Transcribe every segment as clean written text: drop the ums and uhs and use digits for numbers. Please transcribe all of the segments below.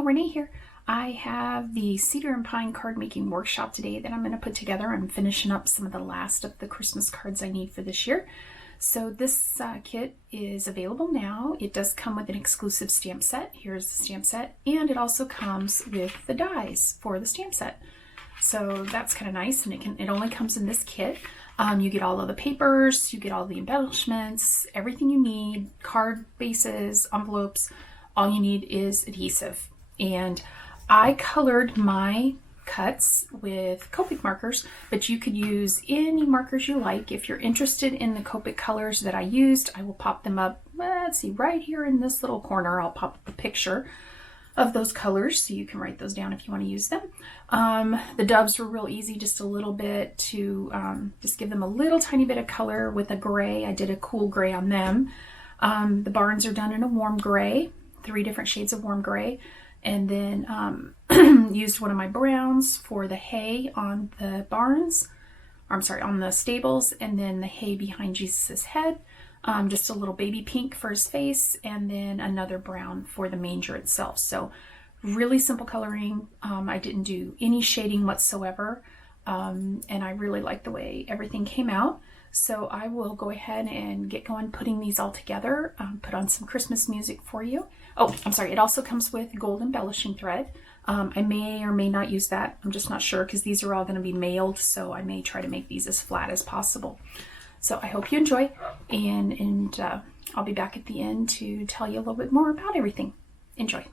y'all, Renee here. I have the Cedar and Pine card making workshop today that I'm going to put together. I'm finishing up some of the last of the Christmas cards I need for this year. So this kit is available now. It does come with an exclusive stamp set. Here's the stamp set, and it also comes with the dies for the stamp set. So that's kind of nice, and it only comes in this kit. You get all of the papers, you get all the embellishments, everything you need, card bases, envelopes. All you need is adhesive. And I colored my cuts with Copic markers, but you could use any markers you like. If you're interested in the Copic colors that I used, I will pop them up. Let's see, right here in this little corner, I'll pop up a picture of those colors so you can write those down if you want to use them. The doves were real easy, just a little bit to just give them a little tiny bit of color with a gray. I did a cool gray on them. The barns are done in a warm gray, 3 different shades of warm gray, and then used one of my browns for the hay on the barns, or I'm sorry, on the stables, and then the hay behind Jesus's head. Just a little baby pink for his face, and then another brown for the manger itself. So really simple coloring. I didn't do any shading whatsoever, and I really like the way everything came out. So I will go ahead and get going putting these all together, put on some Christmas music for you. Oh, I'm sorry, it also comes with gold embellishing thread. I may or may not use that. I'm just not sure because these are all going to be mailed, so I may try to make these as flat as possible. So I hope you enjoy, and I'll be back at the end to tell you a little bit more about everything. Enjoy.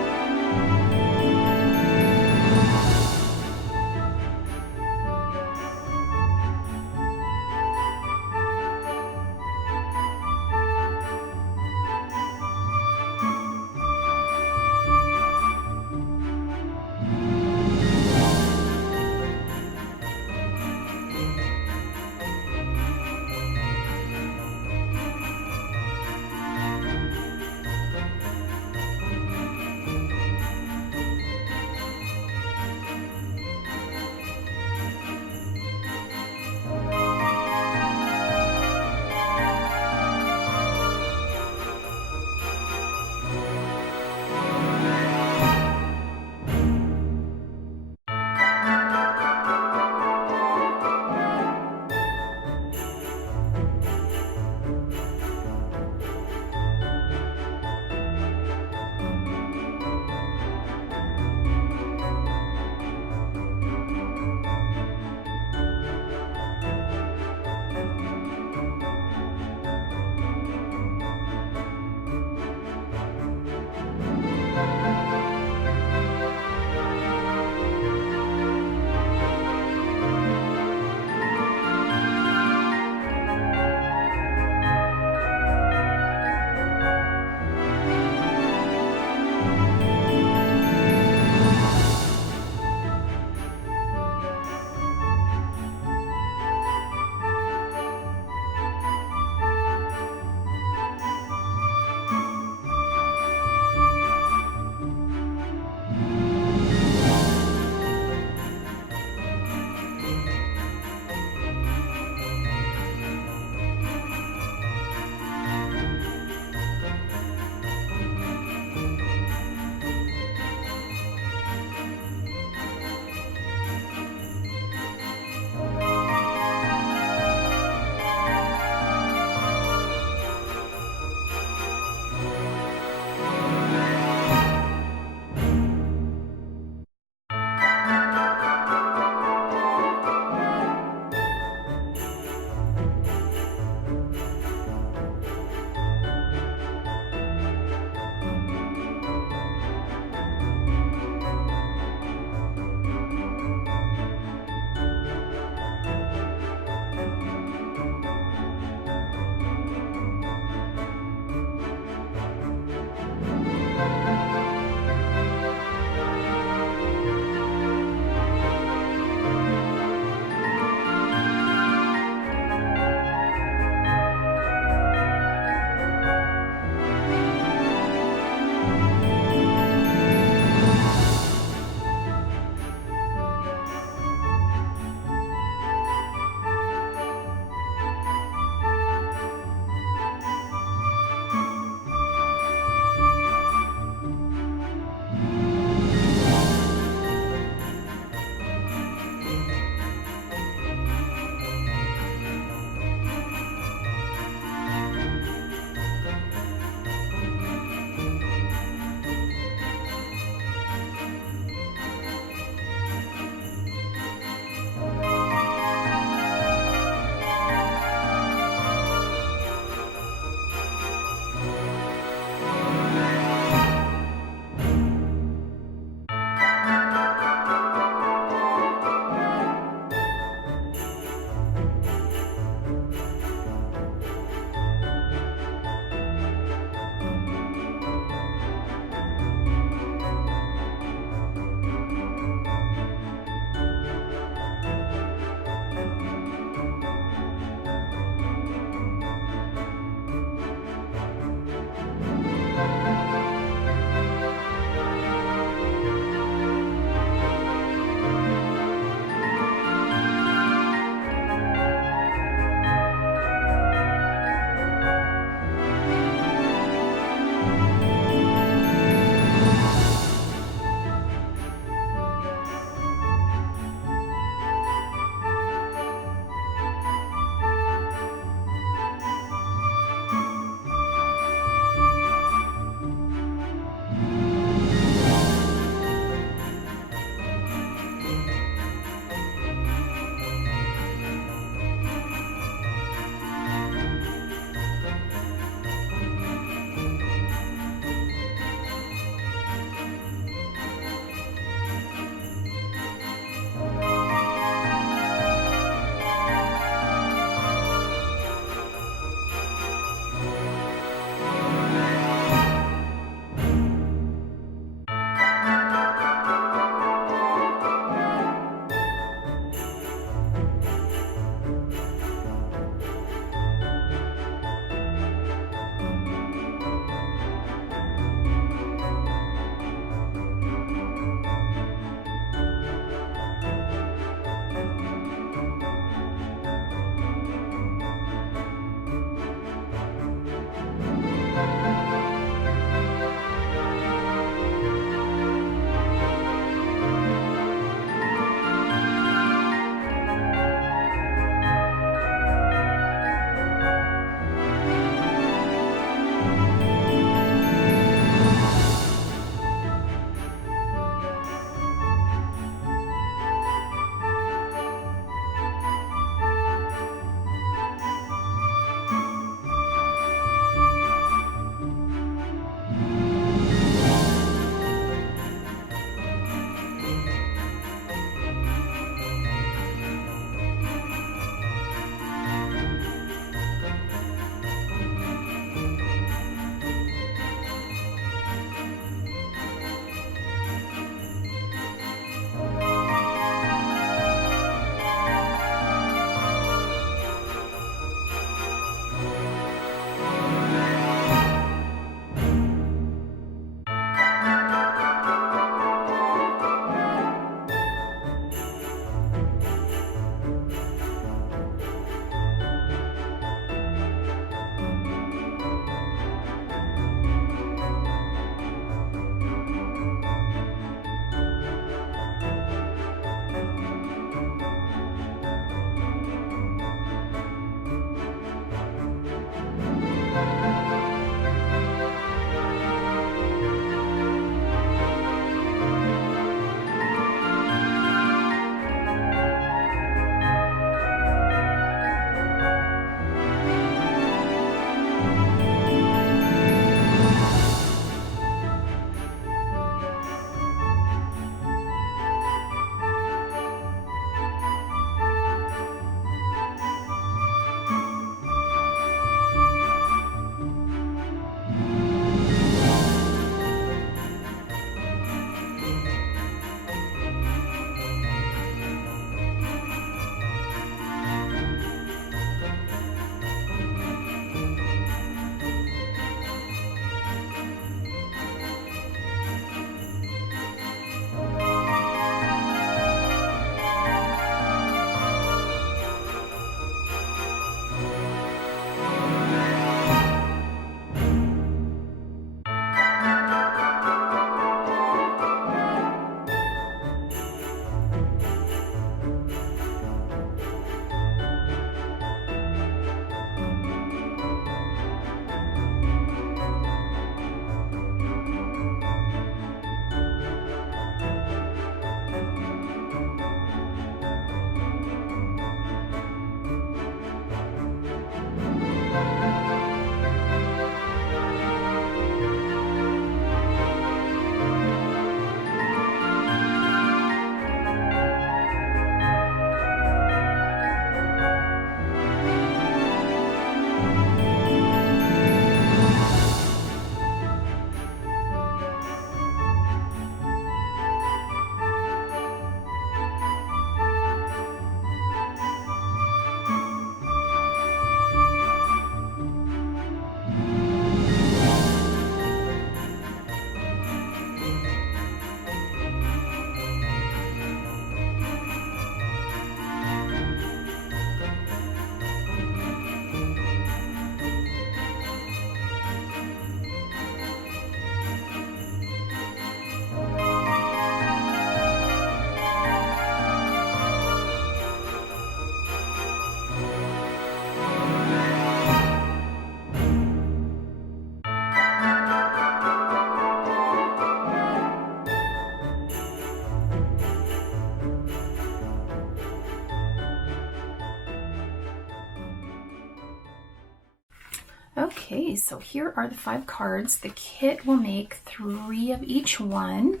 Okay, so here are the 5 cards. The kit will make 3 of each one,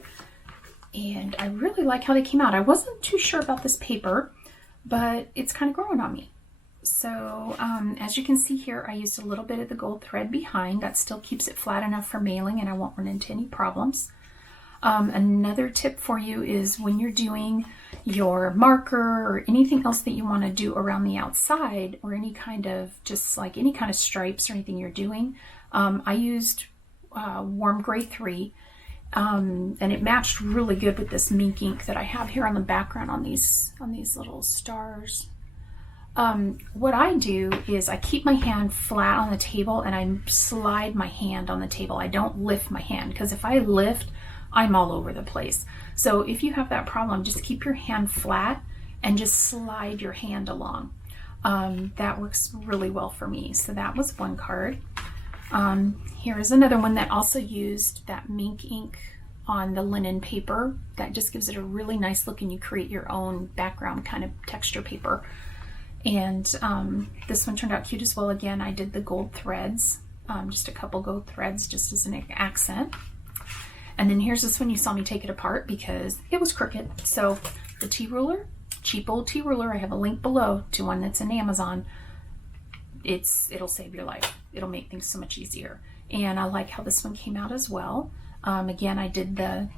and I really like how they came out. I wasn't too sure about this paper, but it's kind of growing on me. So as you can see here, I used a little bit of the gold thread behind. That still keeps it flat enough for mailing, and I won't run into any problems. Another tip for you is when you're doing your marker or anything else that you want to do around the outside, or any kind of, just like any kind of stripes or anything you're doing, I used warm gray 3, and it matched really good with this mink ink that I have here on the background on these little stars. What I do is I keep my hand flat on the table and I slide my hand on the table. I don't lift my hand, because if I lift, I'm all over the place. So if you have that problem, just keep your hand flat and just slide your hand along. That works really well for me. So that was one card. Here is another one that also used that mink ink on the linen paper. That just gives it a really nice look, and you create your own background kind of texture paper. And this one turned out cute as well. Again, I did the gold threads, just a couple gold threads just as an accent. And then here's this one. You saw me take it apart because it was crooked. So the T-ruler, cheap old T-ruler, I have a link below to one that's in Amazon. It'll save your life. It'll make things so much easier. And I like how this one came out as well. Again, I did the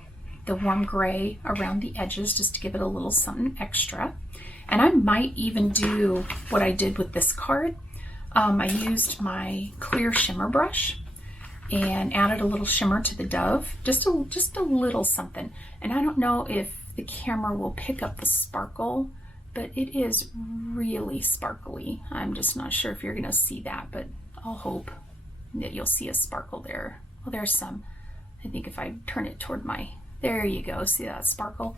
warm gray around the edges just to give it a little something extra. And I might even do what I did with this card. I used my clear shimmer brush and added a little shimmer to the dove, just a little something. And I don't know if the camera will pick up the sparkle, but it is really sparkly. I'm just not sure if you're gonna see that, but I'll hope that you'll see a sparkle there. Well, there's some. I think if I turn it toward there you go, see that sparkle?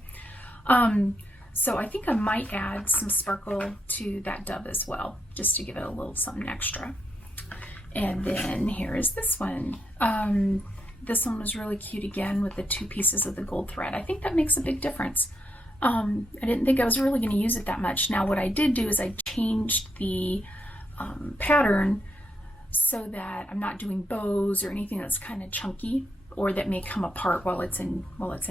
So I think I might add some sparkle to that dove as well, just to give it a little something extra. And then here is this one. This one was really cute again with the 2 pieces of the gold thread. I think that makes a big difference. I didn't think I was really going to use it that much. Now what I did do is I changed the pattern so that I'm not doing bows or anything that's kind of chunky or that may come apart while it's in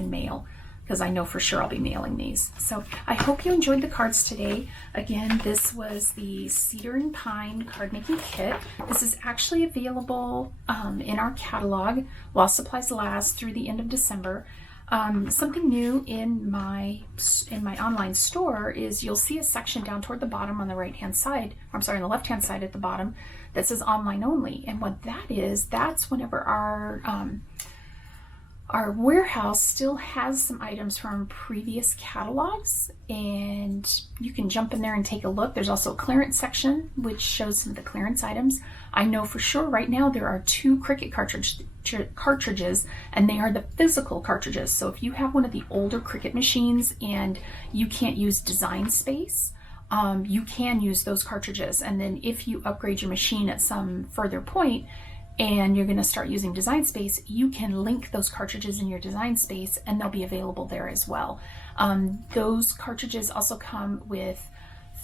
mail, because I know for sure I'll be mailing these. So I hope you enjoyed the cards today. Again, this was the Cedar and Pine card making kit. This is actually available in our catalog while supplies last through the end of December. Something new in my online store is you'll see a section down toward the bottom on the right-hand side, I'm sorry, on the left-hand side at the bottom, that says online only. And what that is, that's whenever our warehouse still has some items from previous catalogs, and you can jump in there and take a look. There's also a clearance section which shows some of the clearance items. I know for sure right now there are 2 Cricut cartridges, and they are the physical cartridges. So if you have one of the older Cricut machines and you can't use Design Space, you can use those cartridges. And then if you upgrade your machine at some further point and you're going to start using Design Space, you can link those cartridges in your Design Space and they'll be available there as well. Those cartridges also come with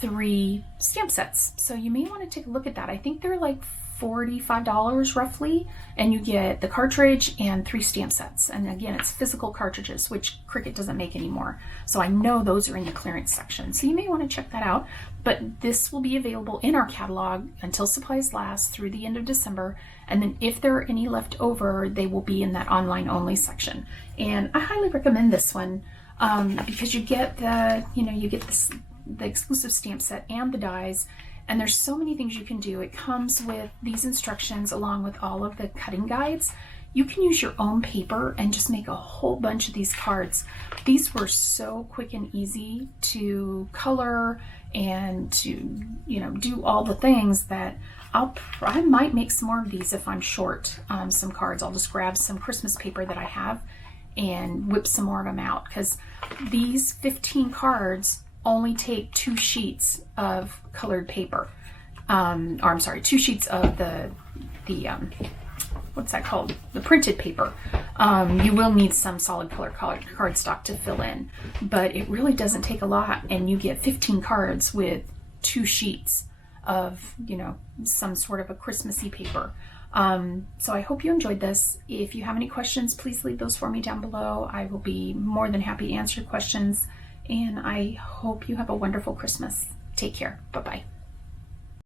3 stamp sets, so you may want to take a look at that. I think they're like $45 roughly, and you get the cartridge and 3 stamp sets. And again, it's physical cartridges, which Cricut doesn't make anymore. So I know those are in the clearance section, so you may want to check that out. But this will be available in our catalog until supplies last through the end of December. And then if there are any left over, they will be in that online only section. And I highly recommend this one because you get the exclusive stamp set and the dies. And there's so many things you can do. It comes with these instructions along with all of the cutting guides. You can use your own paper and just make a whole bunch of these cards. These were so quick and easy to color and to, do all the things that I might make some more of these if I'm short some cards. I'll just grab some Christmas paper that I have and whip some more of them out, because these 15 cards only take 2 sheets of colored paper, or I'm sorry, 2 sheets of the what's that called? The printed paper. You will need some solid color cardstock to fill in, but it really doesn't take a lot, and you get 15 cards with 2 sheets of, you know, some sort of a Christmassy paper. So I hope you enjoyed this. If you have any questions, please leave those for me down below. I will be more than happy to answer questions, and I hope you have a wonderful Christmas. Take care. Bye-bye.